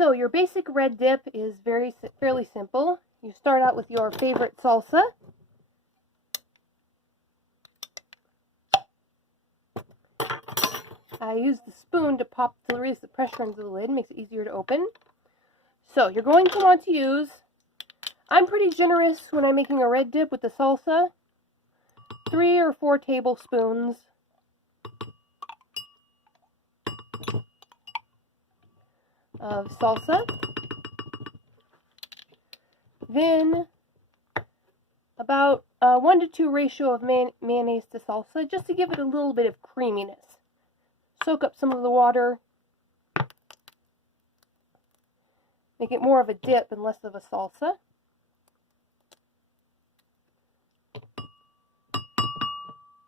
So your basic red dip is fairly simple. You start out with your favorite salsa. I use the spoon to release the pressure into the lid, makes it easier to open. So you're going to want to use, I'm pretty generous when I'm making a red dip with the salsa, 3 or 4 tablespoons of salsa. Then about a 1 to 2 ratio of mayonnaise to salsa, just to give it a little bit of creaminess. Soak up some of the water. Make it more of a dip and less of a salsa.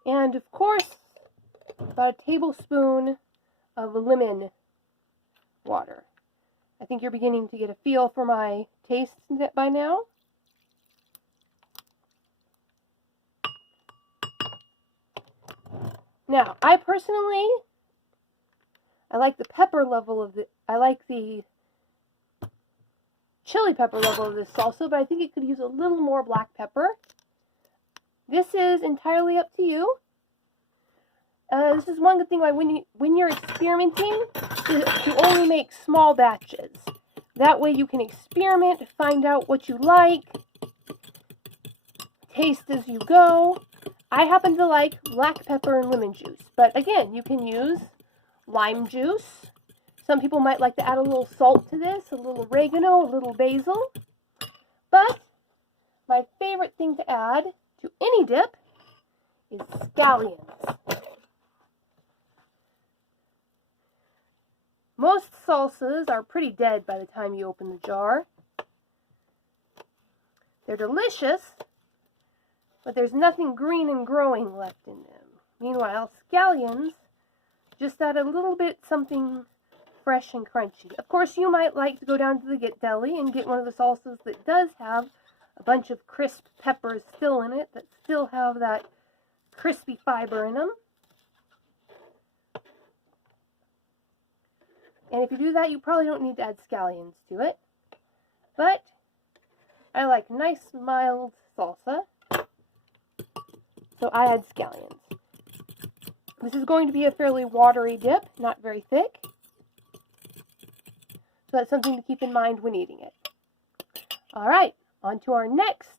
And of course, about a tablespoon of lemon water. I think you're beginning to get a feel for my taste by now. Now, I personally, I like the chili pepper level of this salsa, but I think it could use a little more black pepper. This is entirely up to you. This is one good thing why when you're experimenting to only make small batches. That way you can experiment, find out what you like, taste as you go. I happen to like black pepper and lemon juice, but again, you can use lime juice. Some people might like to add a little salt to this, a little oregano, a little basil. But my favorite thing to add to any dip is scallions. Most salsas are pretty dead by the time you open the jar. They're delicious, but there's nothing green and growing left in them. Meanwhile, scallions just add a little bit something fresh and crunchy. Of course, you might like to go down to the deli and get one of the salsas that does have a bunch of crisp peppers still in it, that still have that crispy fiber in them. And if you do that, you probably don't need to add scallions to it. But I like nice, mild salsa, so I add scallions. This is going to be a fairly watery dip, not very thick. So that's something to keep in mind when eating it. All right, on to our next